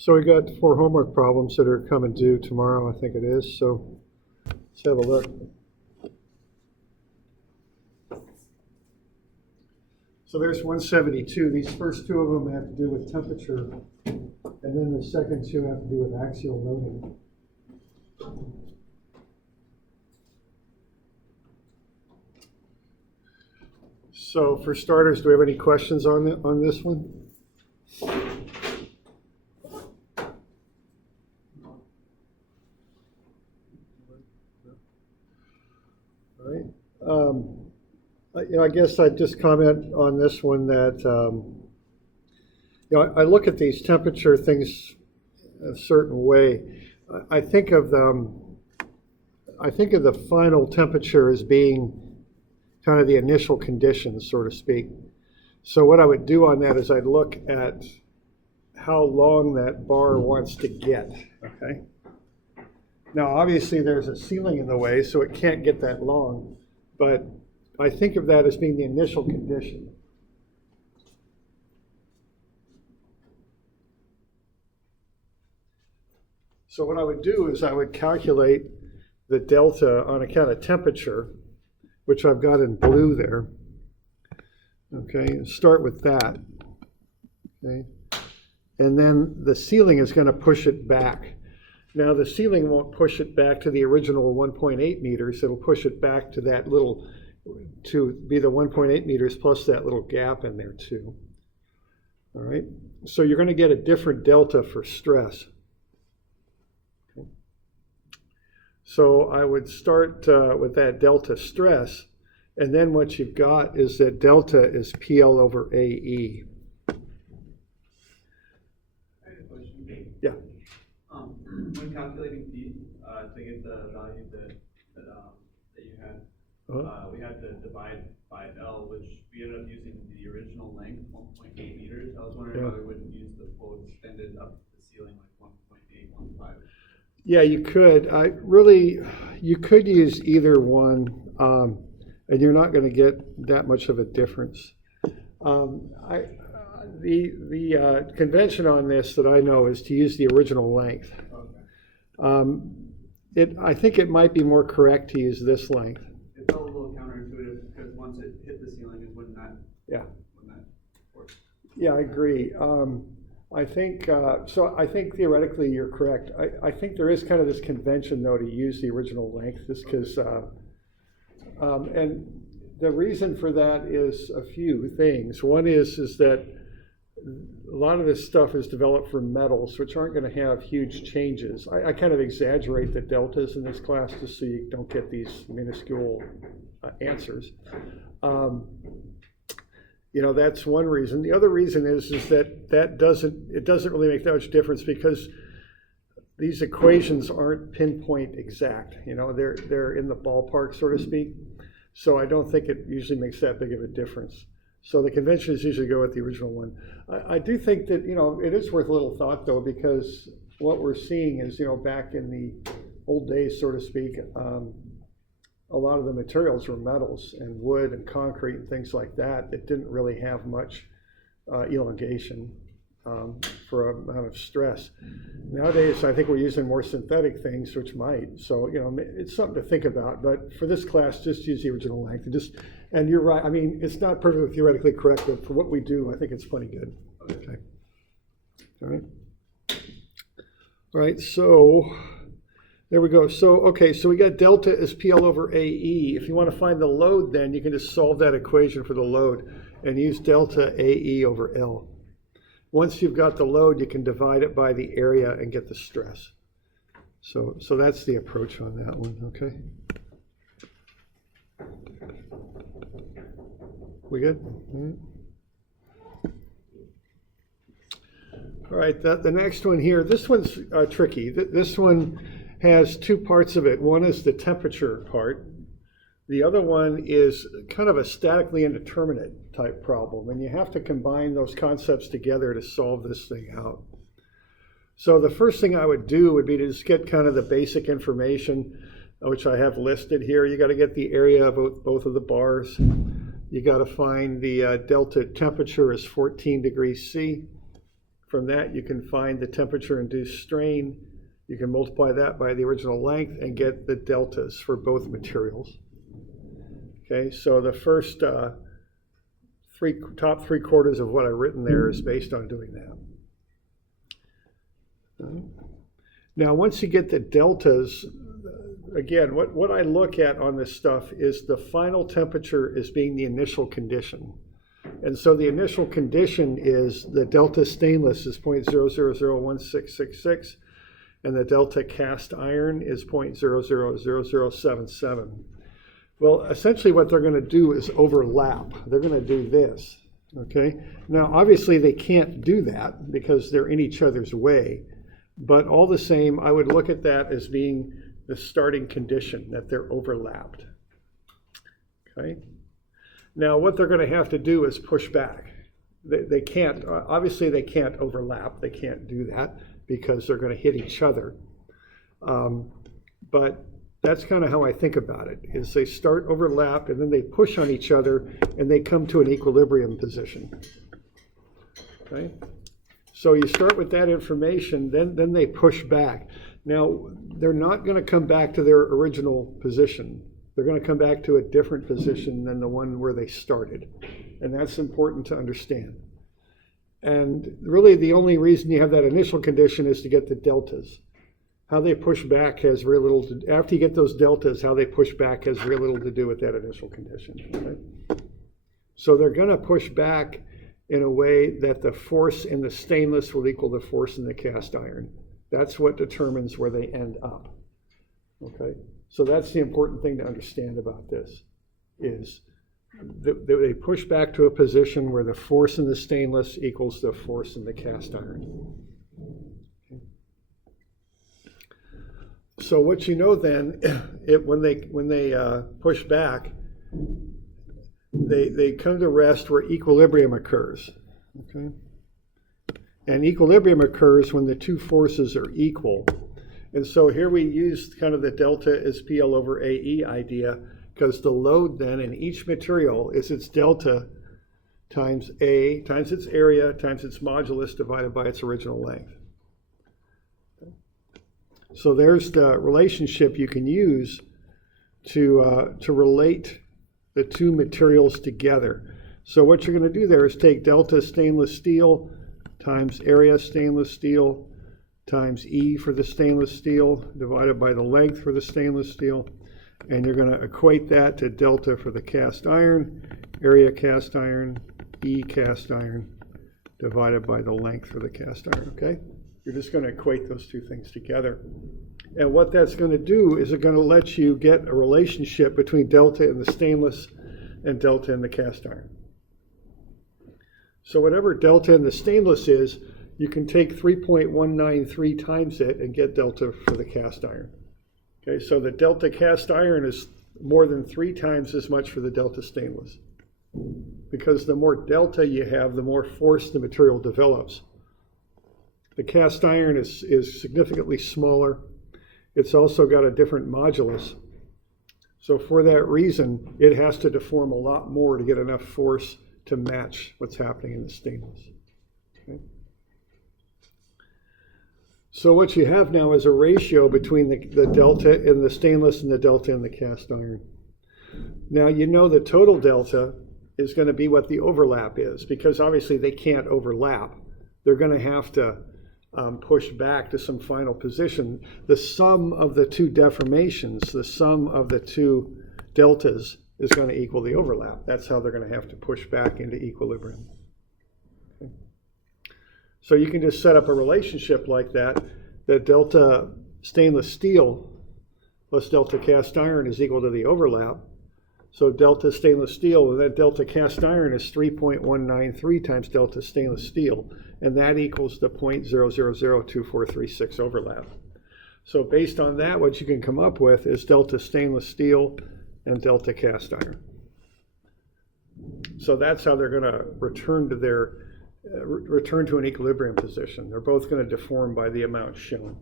So we got 4 homework problems that are coming due tomorrow, I think it is. So let's have a look. So there's 172. These first 2 of them have to do with temperature, and then the second 2 have to do with axial loading. So for starters, do we have any questions on this one? All right. I guess I'd just comment on this one that I look at these temperature things a certain way. I think of the final temperature as being kind of the initial conditions, so to speak. So what I would do on that is I'd look at how long that bar wants to get. Okay. Now, obviously, there's a ceiling in the way, so it can't get that long. But I think of that as being the initial condition. So what I would do is I would calculate the delta on account of temperature, which I've got in blue there. Okay, start with that. Okay, and then the ceiling is going to push it back. Now the ceiling won't push it back to the original 1.8 meters. It'll push it back to that little, to be the 1.8 meters plus that little gap in there too. All right, so you're going to get a different delta for stress. Okay. So I would start with that delta stress, and then what you've got is that delta is PL over AE. Yeah. When calculating D, to get the value that you had, we had to divide by L, which we ended up using the original length, 1.8 meters. I was wondering why we wouldn't use the full extended up to the ceiling, like 1.815. Yeah, you could. You could use either one, and you're not going to get that much of a difference. The convention on this that I know is to use the original length. I think it might be more correct to use this length. It felt a little counterintuitive because once it hit the ceiling is when that works. Yeah, I agree. I think so. I think theoretically you're correct. I think there is kind of this convention though to use the original length, just because. And the reason for that is a few things. One is that a lot of this stuff is developed for metals, which aren't going to have huge changes. I kind of exaggerate the deltas in this class just so you don't get these minuscule answers. That's one reason. The other reason is that it doesn't really make that much difference because these equations aren't pinpoint exact. They're in the ballpark, so to speak. So I don't think it usually makes that big of a difference. So the convention is usually go with the original one. I do think that, it is worth a little thought though, because what we're seeing is, back in the old days, so to speak, a lot of the materials were metals and wood and concrete and things like that didn't really have much elongation for amount of stress. Nowadays, I think we're using more synthetic things, which might. So, it's something to think about. But for this class, just use the original length. And you're right. I mean, it's not perfectly theoretically correct, but for what we do, I think it's plenty good. Okay. All right. All right. So there we go. So we got delta is PL over AE. If you want to find the load, then you can just solve that equation for the load and use delta AE over L. Once you've got the load, you can divide it by the area and get the stress. So that's the approach on that one, okay? We good? All right, the next one here, this one's tricky. This one has 2 parts of it. One is the temperature part. The other one is kind of a statically indeterminate type problem, and you have to combine those concepts together to solve this thing out. So the first thing I would do would be to just get kind of the basic information, which I have listed here. You got to get the area of both of the bars. You got to find the delta temperature is 14 degrees C. From that, you can find the temperature-induced strain. You can multiply that by the original length and get the deltas for both materials. Okay, so the first top 3/4 of what I've written there is based on doing that. Now, once you get the deltas, again, what I look at on this stuff is the final temperature as being the initial condition. And so the initial condition is the delta stainless is 0.000166, and the delta cast iron is 0.000077. Well, essentially what they're going to do is overlap. They're going to do this, okay? Now, obviously they can't do that because they're in each other's way, but all the same, I would look at that as being the starting condition, that they're overlapped, okay? Now, what they're going to have to do is push back. They can't, obviously they can't overlap. They can't do that because they're going to hit each other. But that's kind of how I think about it, is they start overlap and then they push on each other and they come to an equilibrium position, okay? So you start with that information, then they push back. Now, they're not going to come back to their original position. They're going to come back to a different position than the one where they started. And that's important to understand. And really the only reason you have that initial condition is to get the deltas. How they push back has very little to, after you get those deltas, how they push back has very little to do with that initial condition. Okay? So they're going to push back in a way that the force in the stainless will equal the force in the cast iron. That's what determines where they end up. Okay? So that's the important thing to understand about this, is that they push back to a position where the force in the stainless equals the force in the cast iron. Okay. So what you know then, when they push back, they come to rest where equilibrium occurs. Okay? And equilibrium occurs when the two forces are equal. And so here we used kind of the delta is PL over AE idea, because the load then in each material is its delta times A times its area times its modulus divided by its original length. So there's the relationship you can use to relate the two materials together. So what you're going to do there is take delta stainless steel times area stainless steel times E for the stainless steel divided by the length for the stainless steel, and you're going to equate that to delta for the cast iron, area cast iron, E cast iron divided by the length for the cast iron, okay? You're just going to equate those two things together. And what that's going to do is it's going to let you get a relationship between delta in the stainless and delta in the cast iron. So whatever delta in the stainless is, you can take 3.193 times it and get delta for the cast iron. Okay, so the delta cast iron is more than 3 times as much for the delta stainless. Because the more delta you have, the more force the material develops. The cast iron is significantly smaller. It's also got a different modulus. So for that reason, it has to deform a lot more to get enough force to match what's happening in the stainless. Okay? So what you have now is a ratio between the delta in the stainless and the delta in the cast iron. Now you know the total delta is going to be what the overlap is, because obviously they can't overlap. They're going to have to push back to some final position. The sum of the two deformations, the sum of the two deltas is going to equal the overlap. That's how they're going to have to push back into equilibrium. Okay. So you can just set up a relationship like that, that delta stainless steel plus delta cast iron is equal to the overlap. So delta stainless steel, that delta cast iron is 3.193 times delta stainless steel, and that equals the 0.0002436 overlap. So based on that, what you can come up with is delta stainless steel and delta cast iron. So that's how they're going to return to an equilibrium position. They're both going to deform by the amount shown.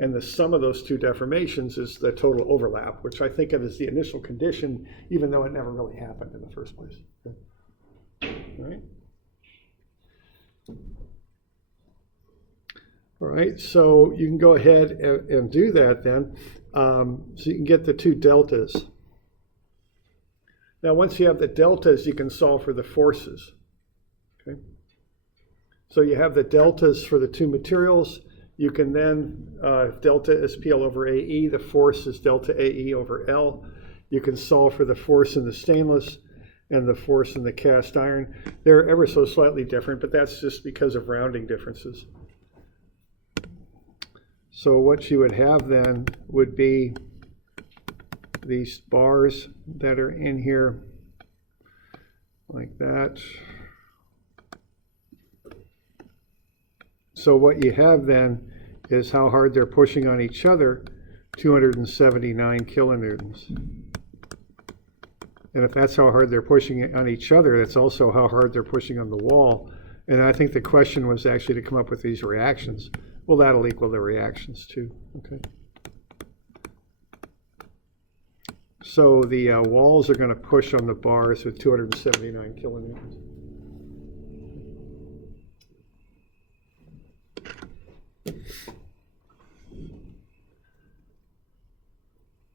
And the sum of those two deformations is the total overlap, which I think of as the initial condition, even though it never really happened in the first place. Okay. All right. All right, so you can go ahead and do that then. So you can get the two deltas. Now, once you have the deltas, you can solve for the forces. Okay. So you have the deltas for the two materials. You can then, delta is PL over AE, the force is delta AE over L. You can solve for the force in the stainless and the force in the cast iron. They're ever so slightly different, but that's just because of rounding differences. So what you would have then would be these bars that are in here like that. So what you have then is how hard they're pushing on each other, 279 kilonewtons. And if that's how hard they're pushing on each other, that's also how hard they're pushing on the wall. And I think the question was actually to come up with these reactions. Well, that'll equal the reactions too, okay? So the walls are going to push on the bars with 279 kilonewtons.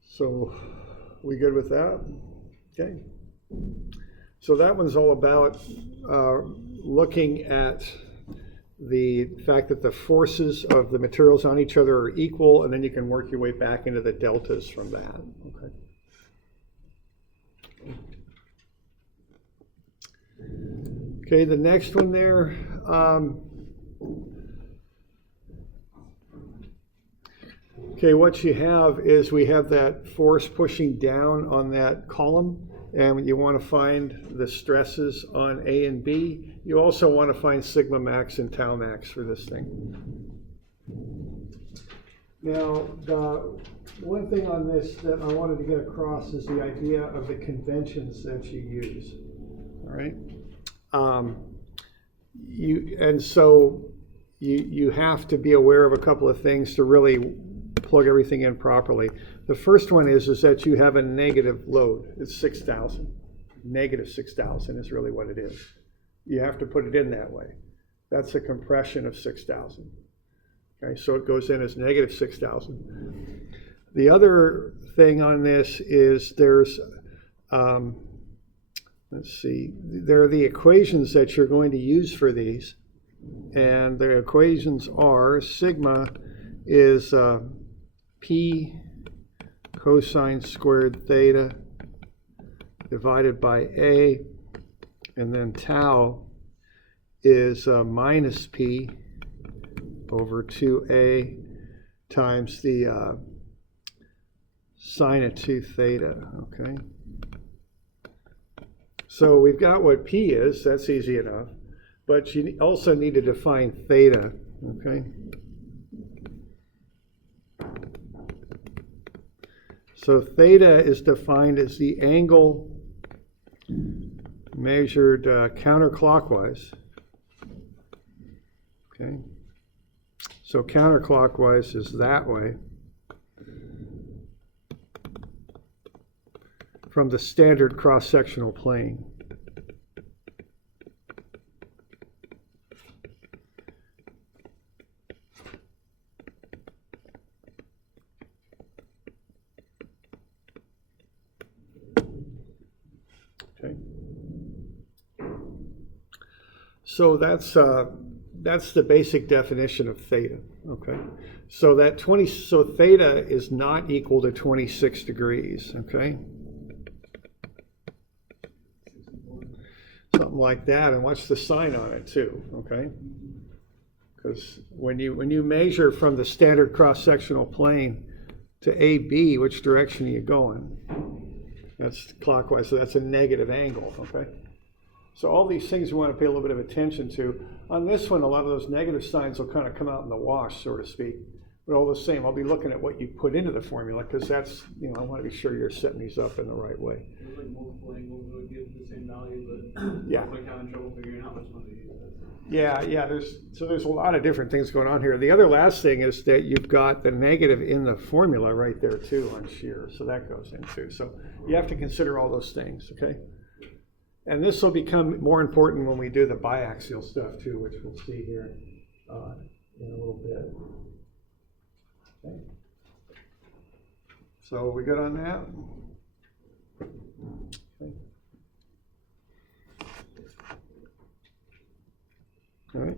So we good with that? Okay. So that one's all about looking at the fact that the forces of the materials on each other are equal, and then you can work your way back into the deltas from that. Okay. Okay, the next one there. Okay, what you have is we have that force pushing down on that column, and you want to find the stresses on A and B. You also want to find sigma max and tau max for this thing. Now, the one thing on this that I wanted to get across is the idea of the conventions that you use. All right. You have to be aware of a couple of things to really plug everything in properly. The first one is that you have a negative load. It's 6,000. Negative 6,000 is really what it is. You have to put it in that way. That's a compression of 6,000. Okay, so it goes in as negative 6,000. The other thing on this is there's, let's see, there are the equations that you're going to use for these. And the equations are sigma is P cosine squared theta divided by A, and then tau is minus P over 2A times the sine of 2 theta, okay? So we've got what P is, that's easy enough, but you also need to define theta, okay? So theta is defined as the angle measured counterclockwise. Okay. So counterclockwise is that way from the standard cross-sectional plane. Okay. So that's the basic definition of theta. Okay. So so theta is not equal to 26 degrees. Okay. Something like that, and what's the sign on it too? Okay. Because when you measure from the standard cross-sectional plane to AB, which direction are you going? That's clockwise, so that's a negative angle, okay? So all these things we want to pay a little bit of attention to. On this one, a lot of those negative signs will kind of come out in the wash, so to speak. But all the same, I'll be looking at what you put into the formula, because that's, I want to be sure you're setting these up in the right way. There's like multiple angles that would give the same value, but yeah. I'm like having trouble figuring out which one to use. Yeah, there's a lot of different things going on here. The other last thing is that you've got the negative in the formula right there too on shear, so that goes in too. So you have to consider all those things, okay? And this will become more important when we do the biaxial stuff too, which we'll see here in a little bit. Okay. So we good on that? Okay. All right.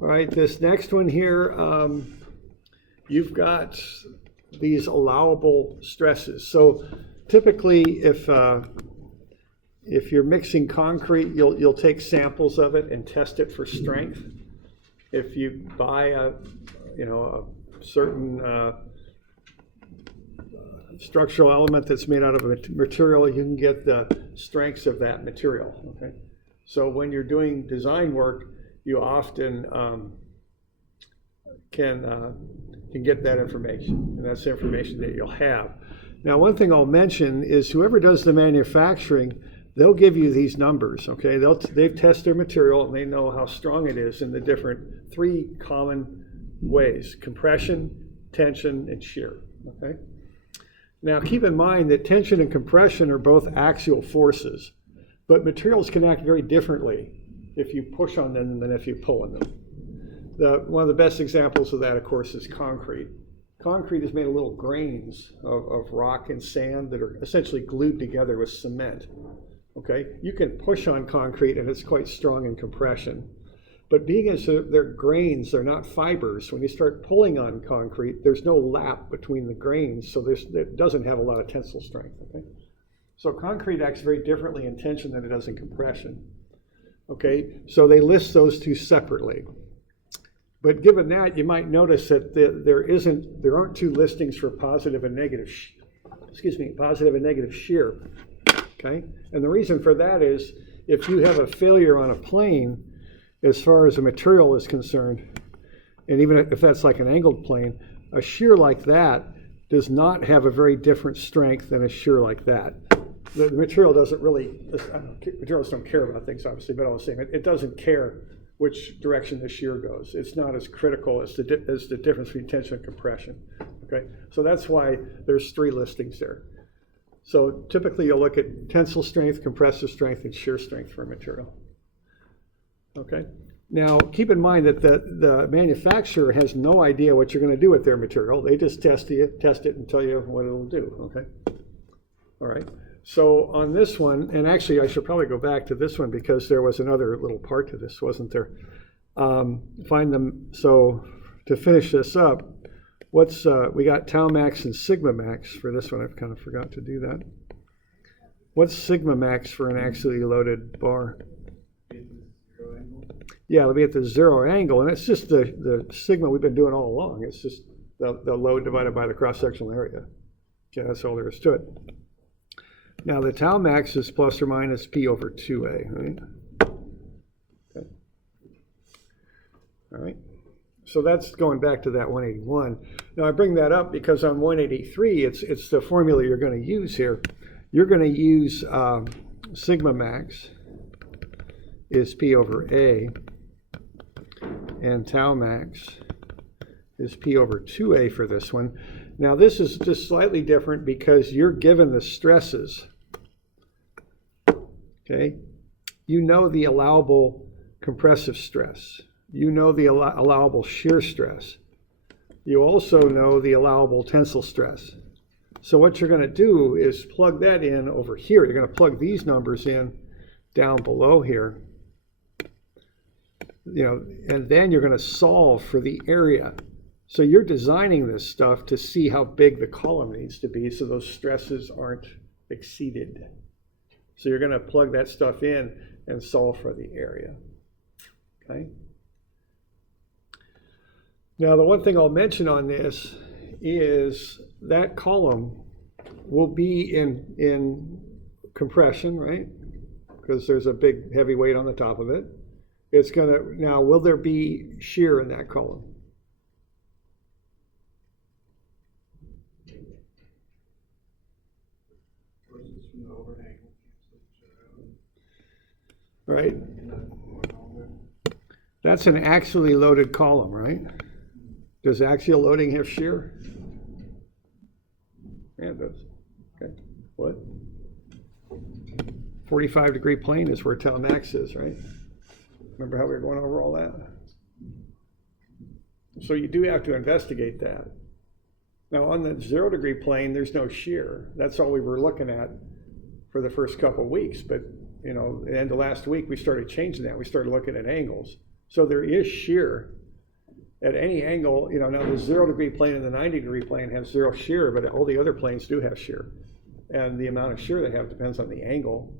All right, this next one here, you've got these allowable stresses. So typically, if you're mixing concrete, you'll take samples of it and test it for strength. If you buy a certain structural element that's made out of a material, you can get the strengths of that material. Okay, so when you're doing design work, you often can get that information, and that's the information that you'll have. Now, one thing I'll mention is whoever does the manufacturing, they'll give you these numbers. Okay, they've tested their material and they know how strong it is in the different 3 common ways: compression, tension, and shear. Okay. Now, keep in mind that tension and compression are both axial forces, but materials can act very differently if you push on them than if you pull on them. One of the best examples of that, of course, is concrete. Concrete is made of little grains of rock and sand that are essentially glued together with cement. Okay, you can push on concrete and it's quite strong in compression. But being as they're grains, they're not fibers. When you start pulling on concrete, there's no lap between the grains, so it doesn't have a lot of tensile strength. Okay, so concrete acts very differently in tension than it does in compression. Okay, so they list those 2 separately. But given that, you might notice that there aren't 2 listings for positive and negative shear. Okay, and the reason for that is if you have a failure on a plane, as far as a material is concerned, and even if that's like an angled plane, a shear like that does not have a very different strength than a shear like that. The material doesn't really, materials don't care about things, obviously, but I was saying it doesn't care which direction the shear goes. It's not as critical as the difference between tension and compression. Okay, so that's why there's 3 listings there. So typically you'll look at tensile strength, compressive strength, and shear strength for a material. Okay, now keep in mind that the manufacturer has no idea what you're going to do with their material. They just test it and tell you what it'll do. Okay, all right. So on this one, and actually I should probably go back to this one because there was another little part to this, wasn't there? Find them. So to finish this up, we got tau max and sigma max for this one. I've kind of forgot to do that. What's sigma max for an axially loaded bar? Yeah, it'll be at the 0 angle, and it's just the sigma we've been doing all along. It's just the load divided by the cross-sectional area. Okay, that's all there is to it. Now the tau max is plus or minus P over 2A, right? Okay. All right. So that's going back to that 181. Now I bring that up because on 183, it's the formula you're going to use here. You're going to use sigma max is P over A, and tau max is P over 2A for this one. Now this is just slightly different because you're given the stresses. Okay, you know the allowable compressive stress. You know the allowable shear stress. You also know the allowable tensile stress. So what you're going to do is plug that in over here. You're going to plug these numbers in down below here. And then you're going to solve for the area. So you're designing this stuff to see how big the column needs to be so those stresses aren't exceeded. So you're going to plug that stuff in and solve for the area. Okay. Now the one thing I'll mention on this is that column will be in compression, right? Because there's a big heavy weight on the top of it. It's going to, now will there be shear in that column? Right? That's an axially loaded column, right? Does axial loading have shear? Yeah, it does. Okay. What? 45-degree plane is where tau max is, right? Remember how we were going over all that? So you do have to investigate that. Now on the 0 degree plane, there's no shear. That's all we were looking at for the first couple of weeks. But you know, at the end of last week, we started changing that. We started looking at angles. So there is shear at any angle. You know, now the 0 degree plane and the 90 degree plane have 0 shear, but all the other planes do have shear. And the amount of shear they have depends on the angle.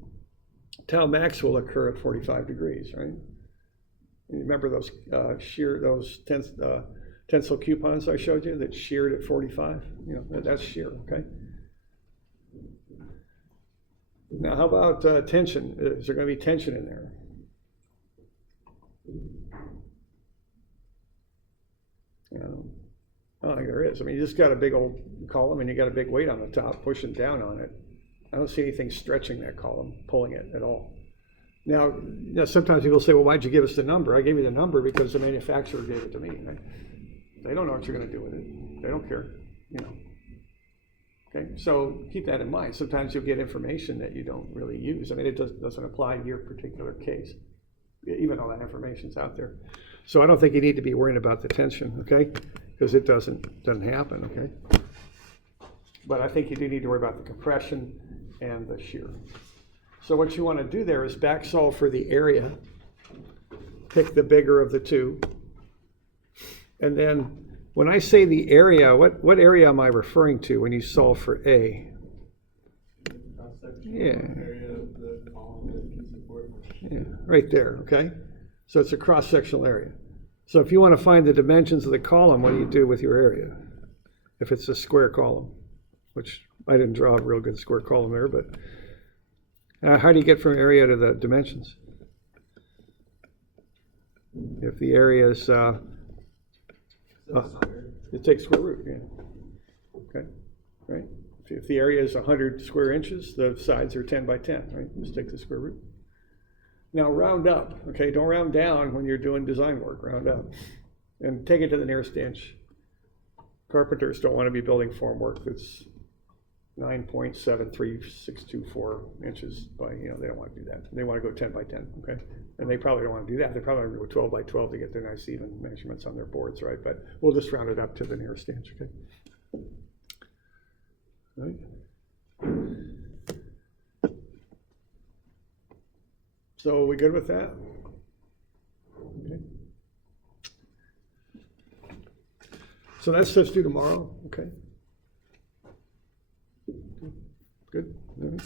Tau max will occur at 45 degrees, right? You remember those tensile coupons I showed you that sheared at 45? You know, that's shear, okay? Now, how about tension? Is there going to be tension in there? You know, I don't think there is. I mean, you just got a big old column and you got a big weight on the top pushing down on it. I don't see anything stretching that column, pulling it at all. Now, sometimes people say, well, why'd you give us the number? I gave you the number because the manufacturer gave it to me. Right? They don't know what you're going to do with it. They don't care, you know. Okay, so keep that in mind. Sometimes you'll get information that you don't really use. I mean, it doesn't apply to your particular case, even though that information's out there. So I don't think you need to be worrying about the tension, okay? Because it doesn't happen, okay? But I think you do need to worry about the compression and the shear. So what you want to do there is back solve for the area. Pick the bigger of the two. And then when I say the area, what area am I referring to when you solve for A? Yeah. Area of the column that can support. Yeah, right there, okay? So it's a cross-sectional area. So if you want to find the dimensions of the column, what do you do with your area? If it's a square column, which I didn't draw a real good square column there, but how do you get from area to the dimensions? If the area is, it takes square root, yeah. Okay, right? If the area is 100 square inches, the sides are 10 by 10, right? Just take the square root. Now round up, okay? Don't round down when you're doing design work, round up. And take it to the nearest inch. Carpenters don't want to be building formwork that's 9.73624 inches by, you know, they don't want to do that. They want to go 10 by 10, okay? And they probably don't want to do that. They probably want to go 12 by 12 to get their nice even measurements on their boards, right? But we'll just round it up to the nearest inch, okay? Right? So we good with that? Okay. So that's just due tomorrow, okay? Good. All right.